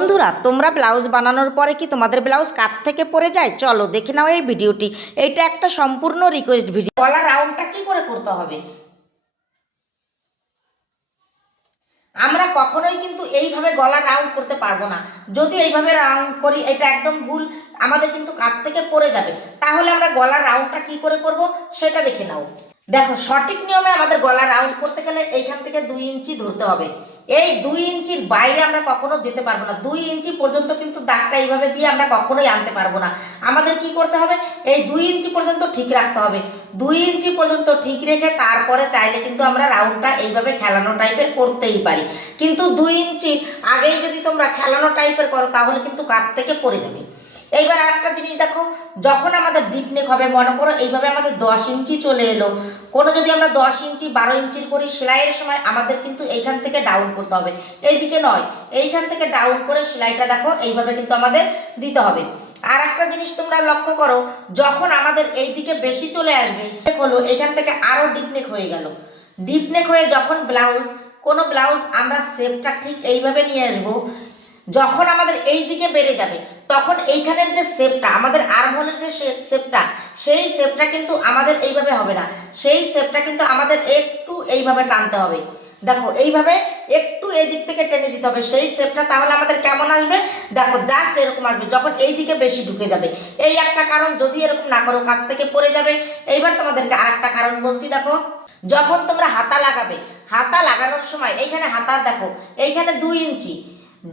বন্ধুরা, তোমরা ব্লাউজ বানানোর পরে কি তোমাদের ব্লাউজ কাত থেকে পড়ে যায়? চলো দেখে নাও এই ভিডিওটি। এইটা একটা সম্পূর্ণ রিকোয়েস্ট ভিডিও। গলা রাউন্ডটা কি করে করতে হবে? আমরা কখনোই কিন্তু এইভাবে গলা রাউন্ড করতে পারবো না। যদি এইভাবে রাউন্ড করি, এটা একদম ভুল, আমাদের কিন্তু কাত থেকে পড়ে যাবে। তাহলে আমরা গলা রাউন্ডটা কি করে করব সেটা দেখে নাও। দেখো, সঠিক নিয়মে আমাদের গলা রাউন্ড করতে গেলে এইখান থেকে 2 ইঞ্চি ধরতে হবে। এই 2 ইঞ্চির বাইরে আমরা কখনো যেতে পারবো না। 2 ইঞ্চি পর্যন্ত কিন্তু দাগটা এইভাবে দিয়ে আমরা কখনোই আনতে পারবো না। আমাদের কি করতে হবে, এই 2 ইঞ্চি পর্যন্ত ঠিক রাখতে হবে। 2 ইঞ্চি পর্যন্ত ঠিক রেখে তারপরে চাইলে কিন্তু আমরা রাউন্ডটা এইভাবে খেলানো টাইপের করতেই পারি। কিন্তু 2 ইঞ্চি আগেই যদি তোমরা খেলানো টাইপের করো তাহলে কিন্তু কাত থেকে পড়ে যাবে। এইবার আর একটা জিনিস দেখো, যখন আমাদের ডিপ নেক হবে, মনে করো এইভাবে আমাদের 10 ইঞ্চি চলে এলো। কোনো যদি আমরা 10 ইঞ্চি 12 ইঞ্চির করি, সেলাইয়ের সময় আমাদের কিন্তু এইখান থেকে ডাউন করতে হবে, এইদিকে নয়। এইখান থেকে ডাউন করে সেলাইটা দেখো এইভাবে কিন্তু আমাদের দিতে হবে। আর একটা জিনিস তোমরা লক্ষ্য করো, যখন আমাদের এইদিকে বেশি চলে আসবে, হলো এখান থেকে আরো ডিপ নেক হয়ে গেল। ডিপ নেক হয়ে যখন কোনো ব্লাউজ আমরা শেপটা ঠিক এইভাবে নিয়ে আসবো, যখন আমাদের এই দিকে বেড়ে যাবে তখন এইখানের যে শেপটা, আমাদের আর্মহোলের যে শেপটা, সেই শেপটা কিন্তু আমাদের এইভাবে হবে না। সেই শেপটা কিন্তু আমাদের একটু এইভাবে টানতে হবে। দেখো, এইভাবে একটু এই দিক থেকে টেনে দিতে হবে সেই শেপটা। তাহলে আমাদের কেমন আসবে দেখো, জাস্ট এরকম আসবে যখন এই দিকে বেশি ঢুকে যাবে। এই একটা কারণ, যদি এরকম না করো কাত থেকে পড়ে যাবে। এইবার তোমাদেরকে আর একটা কারণ বলছি। দেখো, যখন তোমরা হাতা লাগাবে, হাতা লাগানোর সময় এইখানে হাতার দেখো, এইখানে 2 ইঞ্চি,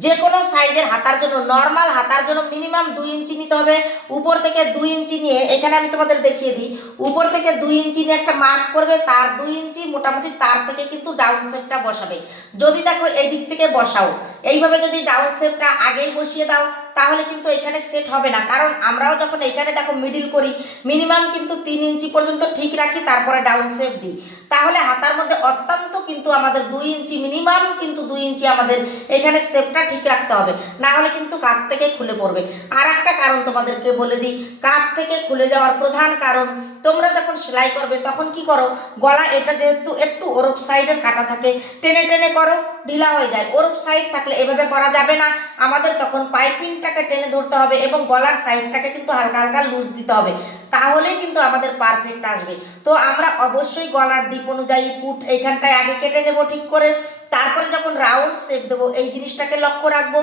যে কোনো সাইজের হাতার জন্য, নর্মাল হাতার জন্য মিনিমাম 2 ইঞ্চি নিতে হবে। উপর থেকে 2 ইঞ্চি নিয়ে, এখানে আমি তোমাদের দেখিয়ে দিই, উপর থেকে 2 ইঞ্চি নিয়ে একটা মার্ক করবে, তার 2 ইঞ্চি মোটামুটি তার থেকে কিন্তু ডাউন শেপটা বসাবে। যদি দেখো এই দিক থেকে বসাও, এইভাবে যদি ডাউন শেপটা আগেই বসিয়ে দাও তাহলে কিন্তু এখানে সেট হবে না। কারণ আমরাও যখন এখানে দেখো মিডিল করি, মিনিমাম কিন্তু 3 ইঞ্চি পর্যন্ত ঠিক রাখি, তারপরে ডাউন শেপ দিই। তাহলে হাতার মধ্যে অত্যন্ত কিন্তু আমাদের 2 ইঞ্চি, মিনিমাম কিন্তু 2 ইঞ্চি আমাদের এখানে শেপটা ঠিক রাখতে হবে, না হলে কিন্তু কাঁধ থেকে খুলে পড়বে। আর একটা কারণ তোমাদেরকে বলে দিই, কাঁধ থেকে খুলে যাওয়ার প্রধান কারণ, তোমরা যখন সেলাই করবে তখন কি করো, গলা এটা যেহেতু একটু ওরপ সাইডের কাটা থাকে, টেনে টেনে করো, ঢিলা হয়ে যায়। ওরপ সাইড থাকলে এভাবে করা যাবে না, আমাদের তখন পাইপিংটাকে টেনে ধরতে হবে এবং গলার সাইডটাকে কিন্তু হালকা হালকা লুজ দিতে হবে, তাহলেই কিন্তু আমাদের পারফেক্ট আসবে। তো আমরা অবশ্যই গলার ডিপ অনুযায়ী পুট এইখানটায় আগে কেটে নেব ঠিক করে, তারপরে যখন রাউন্ড শেপ দেবো এই জিনিসটাকে লক্ষ্য রাখবো।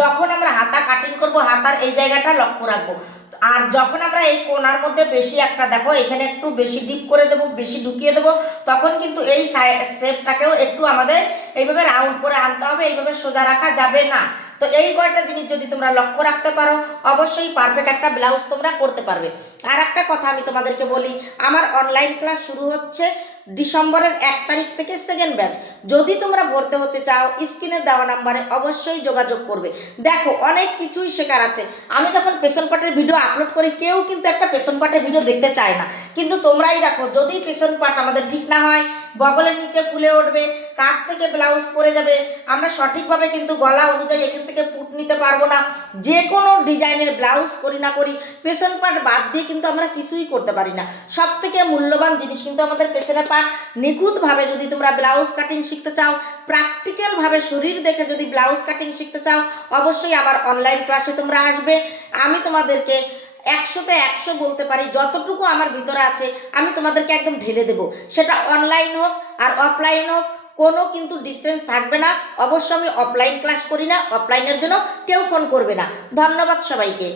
যখন আমরা হাতা কাটিং করব, হাতার এই জায়গাটা লক্ষ্য রাখবো। আর যখন আমরা এই কোণার মধ্যে বেশি একটা দেখো এখানে একটু বেশি ডিপ করে দেবো, বেশি ঢুকিয়ে দেবো, তখন কিন্তু এই শেপটাকেও একটু আমাদের এইভাবে রাউন্ড করে আনতে হবে, এইভাবে সোজা রাখা যাবে না। তো এই কয়টা জিনিস যদি তোমরা লক্ষ্য রাখতে পারো, অবশ্যই পারফেক্ট একটা ব্লাউজ তোমরা করতে পারবে। আর একটা কথা আমি তোমাদেরকে বলি, আমার অনলাইন ক্লাস শুরু হচ্ছে ডিসেম্বরের 1 তারিখ থেকে সেকেন্ড ব্যাচ। যদি তোমরা ভর্তি হতে চাও, স্ক্রিনে দেওয়া নাম্বারে অবশ্যই যোগাযোগ করবে। দেখো, অনেক কিছুই শেখার আছে। আমি যখন পেছন পাটের ভিডিও আপলোড করি, কেউ কিন্তু একটা পেছন পাটের ভিডিও দেখতে চায় না, কিন্তু তোমরাই দেখো, যদি পেছন পাট আমাদের ঠিক না হয়, বগলের নিচে ফুলে উঠবে, কাঁধ থেকে ব্লাউজ পরে যাবে, আমরা সঠিকভাবে কিন্তু গলা অনুযায়ী এখান থেকে পুট নিতে পারবো না। যে কোনো ডিজাইনের ব্লাউজ করি না করি, পেছন পাট বাদ দিয়ে কিন্তু আমরা কিছুই করতে পারি না। সব থেকে মূল্যবান জিনিস কিন্তু আমাদের পেছনের পাট। নিখুঁতভাবে যদি তোমরা ব্লাউজ কাটিং শিখতে চাও, প্র্যাকটিক্যালভাবে শরীর দেখে যদি ব্লাউজ কাটিং শিখতে চাও, অবশ্যই আমার অনলাইন ক্লাসে তোমরা আসবে। আমি তোমাদেরকে 100তে 100 বলতে পারি, যতটুকু আমার ভিতরে আছে আমি তোমাদেরকে একদম ঢেলে দেবো। সেটা অনলাইন হোক আর অফলাইন হোক, কোনো কিন্তু ডিস্টেন্স থাকবে না। অবশ্য আমি অফলাইন ক্লাস করি না, অফলাইনের জন্য কেউ ফোন করবে না। ধন্যবাদ সবাইকে।